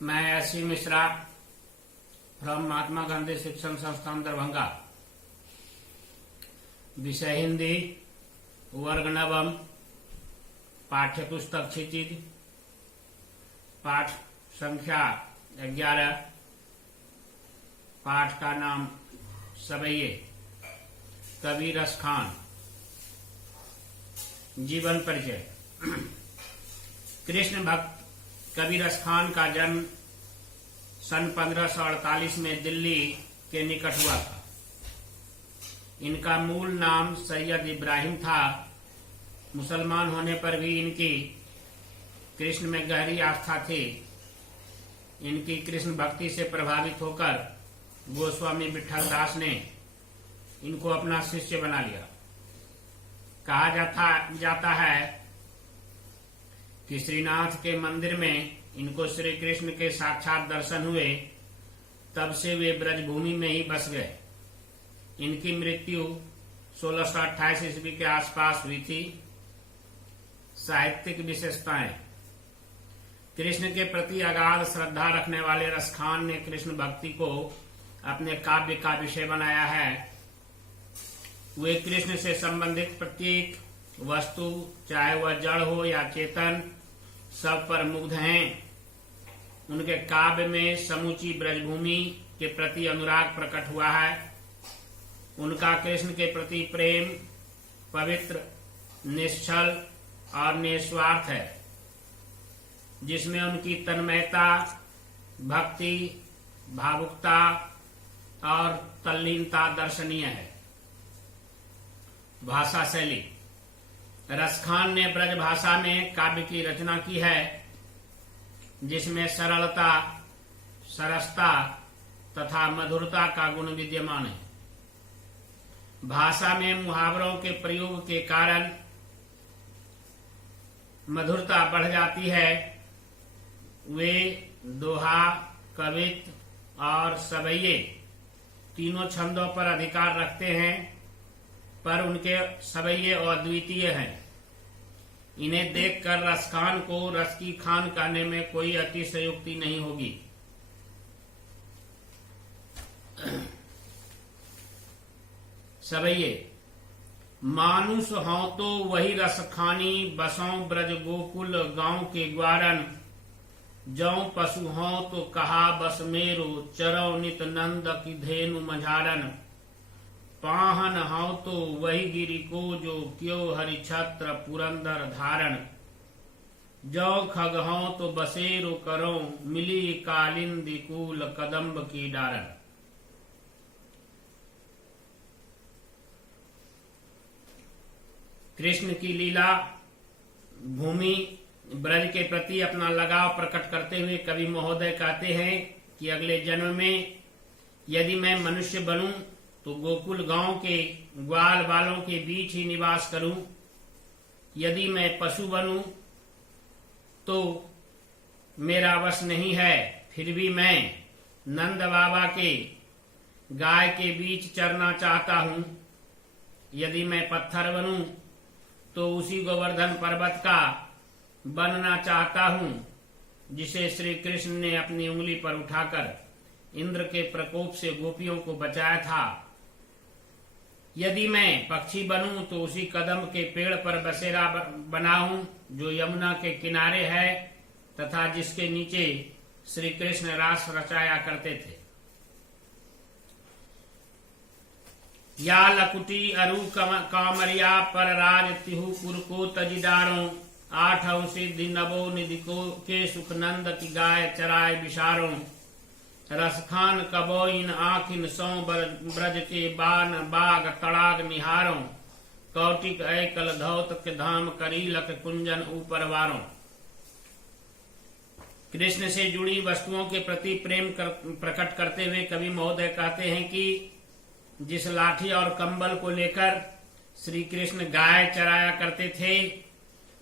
मैं SC. Mishra from Mahatma Gandhi शिक्षण संस्थान दरभंगा। विषय हिंदी, वर्ग नवम, पाठ्य पुस्तक क्षितिज, पाठ संख्या 11। पाठ का नाम सवैये। कबीर रसखान। जीवन परिचय। कृष्ण भक्त कबीर रसखान का जन्म सन 1548 में दिल्ली के निकट हुआ था। इनका मूल नाम सैयद इब्राहिम था। मुसलमान होने पर भी इनकी कृष्ण में गहरी आस्था थी। इनकी कृष्ण भक्ति से प्रभावित होकर गोस्वामी विठल दास ने इनको अपना शिष्य बना लिया। कहा जाता है कि श्रीनाथ के मंदिर में इनको श्री कृष्ण के साक्षात दर्शन हुए, तब से वे ब्रजभूमि में ही बस गए। इनकी मृत्यु 1628 ईस्वी के आसपास हुई थी। साहित्यिक विशेषताएं। कृष्ण के प्रति अगाध श्रद्धा रखने वाले रसखान ने कृष्ण भक्ति को अपने काव्य का विषय बनाया है। वे कृष्ण से संबंधित प्रत्येक वस्तु, चाहे वह जड़ हो या चेतन, सब पर मुग्ध हैं। उनके काव्य में समूची ब्रजभूमि के प्रति अनुराग प्रकट हुआ है। उनका कृष्ण के प्रति प्रेम पवित्र, निश्चल और निस्वार्थ है, जिसमें उनकी तन्मयता, भक्ति, भावुकता और तल्लीनता दर्शनीय है। भाषा शैली। रसखान ने ब्रज भाषा में काव्य की रचना की है, जिसमें सरलता, सरसता तथा मधुरता का गुण विद्यमान है। भाषा में मुहावरों के प्रयोग के कारण मधुरता बढ़ जाती है। वे दोहा, कवित्त और सवैये तीनों छंदों पर अधिकार रखते हैं, पर उनके सवैये अद्वितीय हैं। इन्हें देखकर रसखान को रस की खान कहने में कोई अतिशयोक्ति नहीं होगी। सवैये। मानुष हों तो वही रसखानी, बसों ब्रज गोकुल गांव के ग्वारन। जौ पशु हों तो कहा बस मेरो, चरौ नित नंद की धेनु मझारन। पाहन हौ तो वही गिरि को जो क्यों हरि छत्र पुरंदर धारण। जौ खग हौ तो बसेरो करो, मिली कालिंदी कूल कदम्ब की डारन। कृष्ण की लीला भूमि ब्रज के प्रति अपना लगाव प्रकट करते हुए कवि महोदय कहते हैं कि अगले जन्म में यदि मैं मनुष्य बनूं तो गोकुल गांव के ग्वाल बालों के बीच ही निवास करूं। यदि मैं पशु बनूं तो मेरा वश नहीं है, फिर भी मैं नंद बाबा के गाय के बीच चरना चाहता हूं। यदि मैं पत्थर बनूं तो उसी गोवर्धन पर्वत का बनना चाहता हूं, जिसे श्री कृष्ण ने अपनी उंगली पर उठाकर इंद्र के प्रकोप से गोपियों को बचाया था। यदि मैं पक्षी बनूं तो उसी कदम के पेड़ पर बसेरा बनाऊं जो यमुना के किनारे है तथा जिसके नीचे श्री कृष्ण रास रचाया करते थे। या लकुटी अरु कामरिया पर राज तिहु पुर को तजिदारों। 8 सिद्धि नवो निधि को के सुख नंद की गाय चराय विशारों। रसखान कबो इन आखिन सौ ब्रज के बान बाग तड़ाग निहारों। कौटिक ऐकल धौत के धाम करीलक कुंजन ऊपर वारों। कृष्ण से जुड़ी वस्तुओं के प्रति प्रेम प्रकट करते हुए कवि महोदय कहते हैं कि जिस लाठी और कंबल को लेकर श्री कृष्ण गाय चराया करते थे,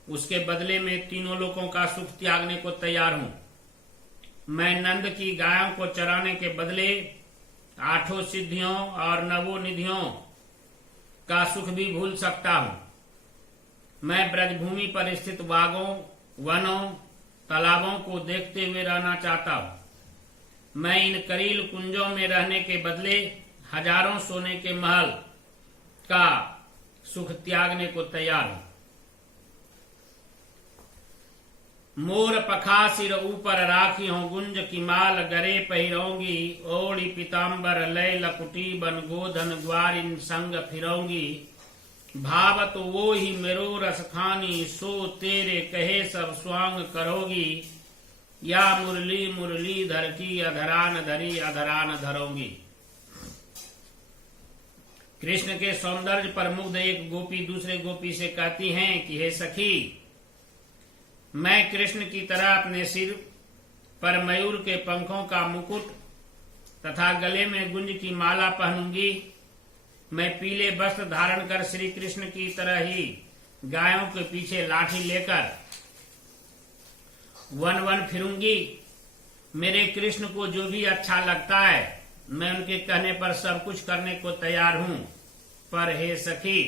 उसके बदले में तीनों लोगों का सुख त्यागने को तैयार हूं। मैं नंद की गायों को चराने के बदले 8 सिद्धियों और 9 निधियों का सुख भी भूल सकता हूं। मैं ब्रजभूमि पर स्थित बागों, वनों तालाबों को देखते हुए रहना चाहता हूं। मैं इन करील कुंजों में रहने के बदले हजारों सोने के महल का सुख त्यागने को तैयार हूं। मोर पखा सिर ऊपर राखी हूं, गुंज की माल गरे पहिरोंगी, ओढ़ी पीताम्बर लय लकुटी बन गोधन ग्वारिन संग फिरोंगी। भावत वो ही मेरो रस खानी, सो तेरे कहे सब स्वांग करोगी। या मुरली मुरली धर की अधरान धरी अधरान धरोगी। कृष्ण के सौंदर्य पर मुग्ध एक गोपी दूसरे गोपी से कहती हैं कि हे सखी, मैं कृष्ण की तरह अपने सिर पर मयूर के पंखों का मुकुट तथा गले में गुंज की माला पहनूंगी। मैं पीले वस्त्र धारण कर श्री कृष्ण की तरह ही गायों के पीछे लाठी लेकर वन वन फिरूंगी। मेरे कृष्ण को जो भी अच्छा लगता है मैं उनके कहने पर सब कुछ करने को तैयार हूं। पर हे सखी,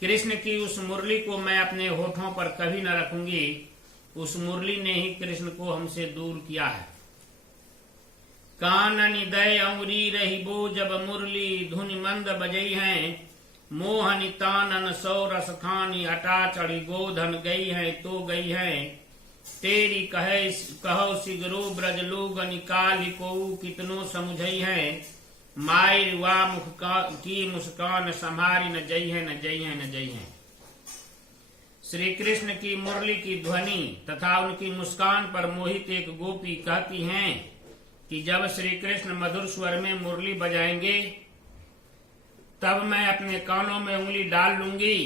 कृष्ण की उस मुरली को मैं अपने होठों पर कभी न रखूंगी। उस मुरली ने ही कृष्ण को हमसे दूर किया है। कानन दय अंगुरी रही बो जब मुरली, धुन मंद बजई हैं। मोहनी तानन सौ रस खानी, अटा चढ़ी गोधन गई है तो गई है। तेरी कहो सिगरो ब्रज लोगन, काली को कितनो समुझई है। मायर वा मुख की मुस्कान, संहारी न जई है न जई है न जई है। श्री कृष्ण की मुरली की ध्वनि तथा उनकी मुस्कान पर मोहित एक गोपी कहती हैं कि जब श्री कृष्ण मधुर स्वर में मुरली बजाएंगे तब मैं अपने कानों में उंगली डाल लूंगी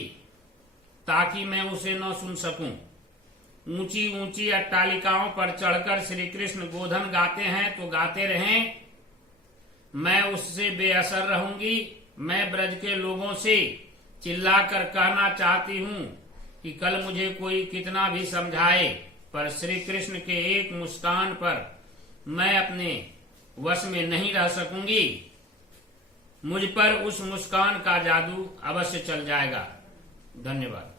ताकि मैं उसे न सुन सकूं। ऊंची ऊंची अट्टालिकाओं पर चढ़कर श्री कृष्ण गोधन गाते हैं तो गाते रहें, मैं उससे बेअसर रहूंगी। मैं ब्रज के लोगों से चिल्लाकर कहना चाहती हूं कि कल मुझे कोई कितना भी समझाए, पर श्री कृष्ण के एक मुस्कान पर मैं अपने वश में नहीं रह सकूंगी। मुझ पर उस मुस्कान का जादू अवश्य चल जाएगा। धन्यवाद।